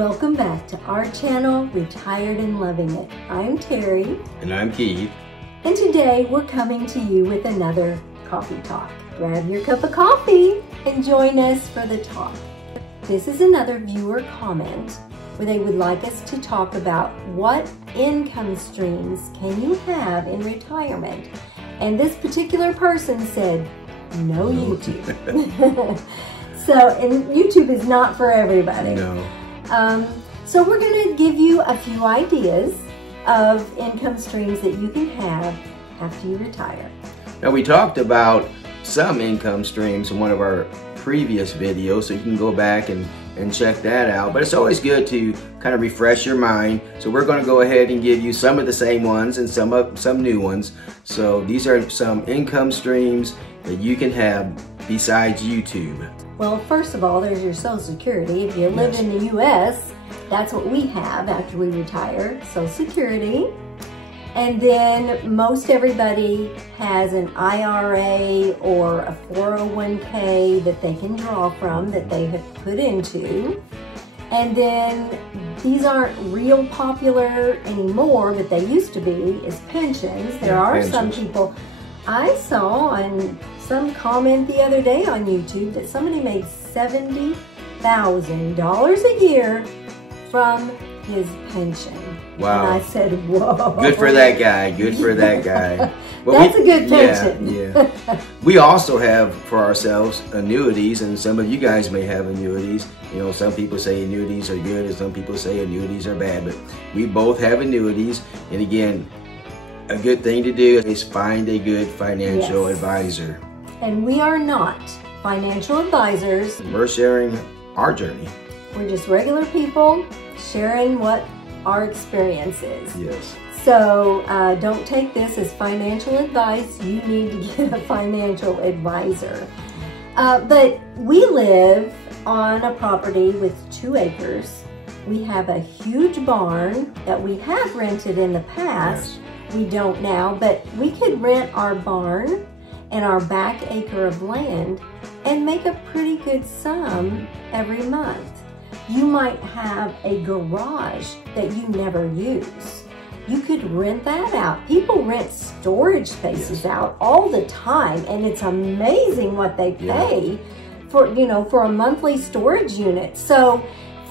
Welcome back to our channel, Retired and Loving It. I'm Terry. And I'm Keith. And today we're coming to you with another coffee talk. Grab your cup of coffee and join us for the talk. This is another viewer comment where they would like us to talk about what income streams can you have in retirement. And this particular person said, no YouTube. And YouTube is not for everybody. No. So we're going to give you a few ideas of income streams that you can have after you retire. Now, we talked about some income streams in one of our previous videos, so you can go back and check that out. But it's always good to kind of refresh your mind. So we're going to go ahead and give you some of the same ones and some new ones. So these are some income streams that you can have besides YouTube. Well, first of all, there's your Social Security. If you live in the U.S., that's what we have after we retire, Social Security. And then most everybody has an IRA or a 401k that they can draw from that they have put into. And then these aren't real popular anymore, but they used to be, is pensions. There are some people, I saw on some comment the other day on YouTube that somebody made $70,000 a year from his pension. Wow. And I said, whoa. Good for that guy. Good for that guy. Well, that's a good pension. Yeah. We also have for ourselves annuities, and some of you guys may have annuities. You know, some people say annuities are good and some people say annuities are bad, but we both have annuities. And again, a good thing to do is find a good financial advisor. And we are not financial advisors. We're sharing our journey. We're just regular people sharing what our experience is. Yes. So don't take this as financial advice. You need to get a financial advisor. But we live on a property with 2 acres. We have a huge barn that we have rented in the past. Yes. We don't now, but we could rent our barn and our back acre of land and make a pretty good sum every month. You might have a garage that you never use. You could rent that out. People rent storage spaces out all the time, and it's amazing what they pay for, you know, for a monthly storage unit. So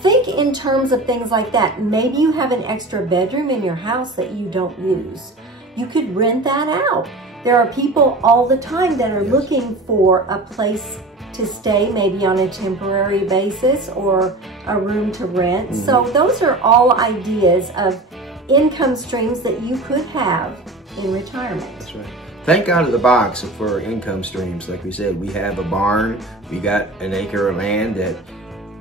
think in terms of things like that. Maybe you have an extra bedroom in your house that you don't use. You could rent that out. There are people all the time that are looking for a place to stay, maybe on a temporary basis or a room to rent. So those are all ideas of income streams that you could have in retirement. That's right. Think out of the box for income streams. Like we said, we have a barn, we got an acre of land that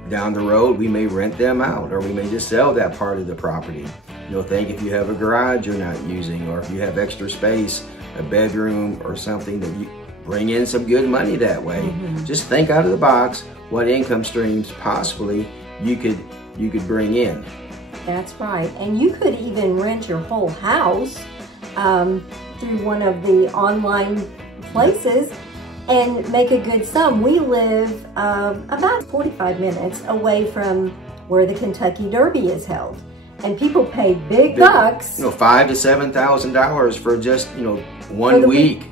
down the road we may rent them out, or we may just sell that part of the property. You know, think if you have a garage you're not using, or if you have extra space, a bedroom or something, that you bring in some good money that way. Just think out of the box what income streams possibly you could bring in. That's right. And you could even rent your whole house through one of the online places and make a good sum. We live about 45 minutes away from where the Kentucky Derby is held. And people pay big bucks. You know, $5,000 to $7,000 for just, you know, one week.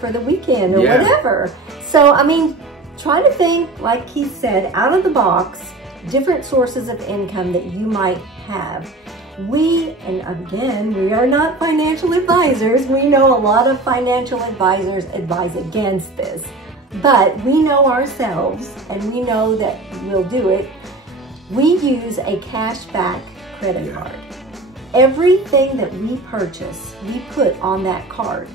For the weekend or whatever. So, I mean, try to think, like Keith said, out of the box, different sources of income that you might have. And again, we are not financial advisors. We know a lot of financial advisors advise against this. But we know ourselves, and we know that we'll do it. We use a cashback credit card. Everything that we purchase, we put on that card.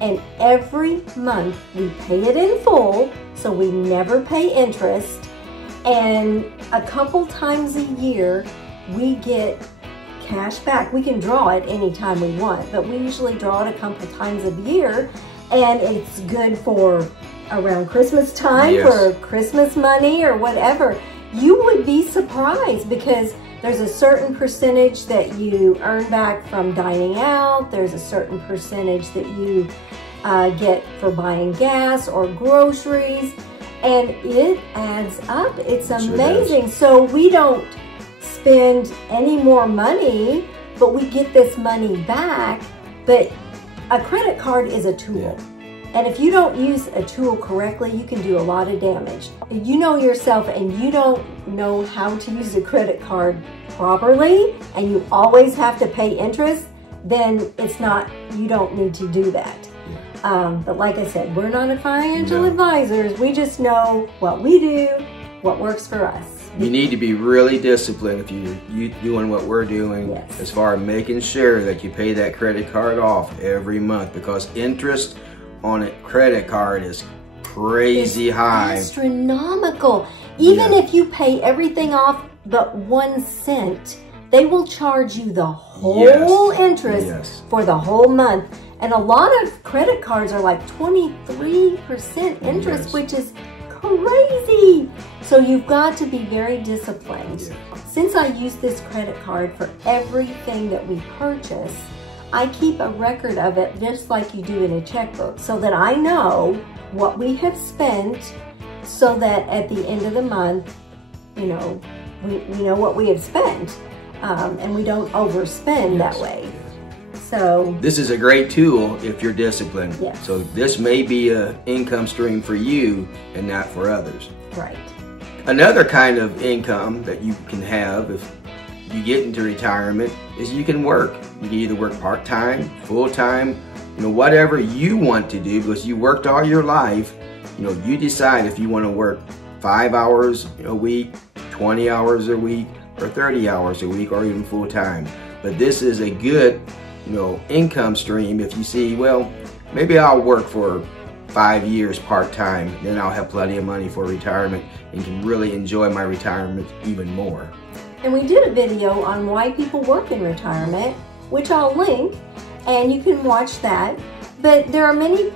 And every month we pay it in full, so we never pay interest. And a couple times a year, we get cash back. We can draw it anytime we want, but we usually draw it a couple times a year. And it's good for around Christmas time, for Christmas money or whatever. You would be surprised because there's a certain percentage that you earn back from dining out. There's a certain percentage that you get for buying gas or groceries. And it adds up. It's amazing. So we don't spend any more money, but we get this money back. But a credit card is a tool. And if you don't use a tool correctly, you can do a lot of damage. If you know yourself and you don't know how to use a credit card properly, and you always have to pay interest, then it's not, you don't need to do that. But like I said, we're not financial advisors. We just know what we do, what works for us. You need to be really disciplined if you're doing what we're doing, as far as making sure that you pay that credit card off every month, because interest on a credit card is crazy high. Astronomical. Even if you pay everything off but 1 cent, they will charge you the whole interest for the whole month. And a lot of credit cards are like 23% interest, which is crazy. So you've got to be very disciplined. Since I use this credit card for everything that we purchase, I keep a record of it just like you do in a checkbook, so that I know what we have spent, so that at the end of the month, you know, we know what we have spent, and we don't overspend that way. So this is a great tool if you're disciplined. So this may be an income stream for you and not for others. Right. Another kind of income that you can have if you get into retirement is you can work. You can either work part-time, full-time, you know, whatever you want to do, because you worked all your life. You know, you decide if you want to work 5 hours a week, 20 hours a week, or 30 hours a week, or even full-time. But this is a good, you know, income stream if you see, well, maybe I'll work for 5 years part-time, then I'll have plenty of money for retirement and can really enjoy my retirement even more. And we did a video on why people work in retirement, which I'll link, and you can watch that. But there are many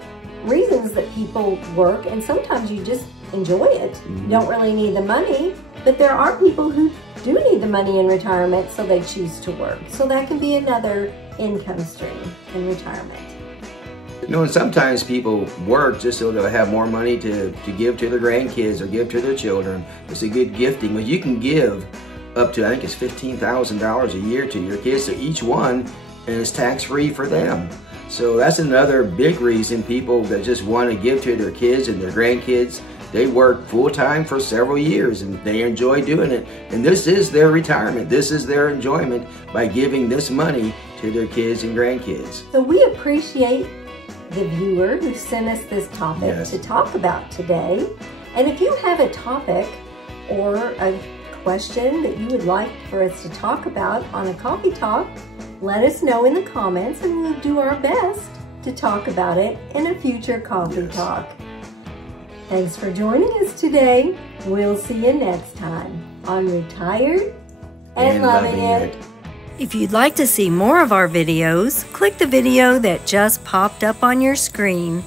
reasons that people work, and sometimes you just enjoy it. You don't really need the money, but there are people who do need the money in retirement, so they choose to work. So that can be another income stream in retirement. You know, and sometimes people work just so they'll have more money to give to their grandkids or give to their children. It's a good gifting. Well, you can give up to, I think it's $15,000 a year to your kids, so each one, and it's tax-free for them. So that's another big reason people that just want to give to their kids and their grandkids. They work full-time for several years and they enjoy doing it. And this is their retirement. This is their enjoyment by giving this money to their kids and grandkids. So we appreciate the viewer who sent us this topic to talk about today. And if you have a topic or a question that you would like for us to talk about on a Coffee Talk, let us know in the comments and we'll do our best to talk about it in a future Coffee Talk. Thanks for joining us today. We'll see you next time on Retired and Loving It. If you'd like to see more of our videos, click the video that just popped up on your screen.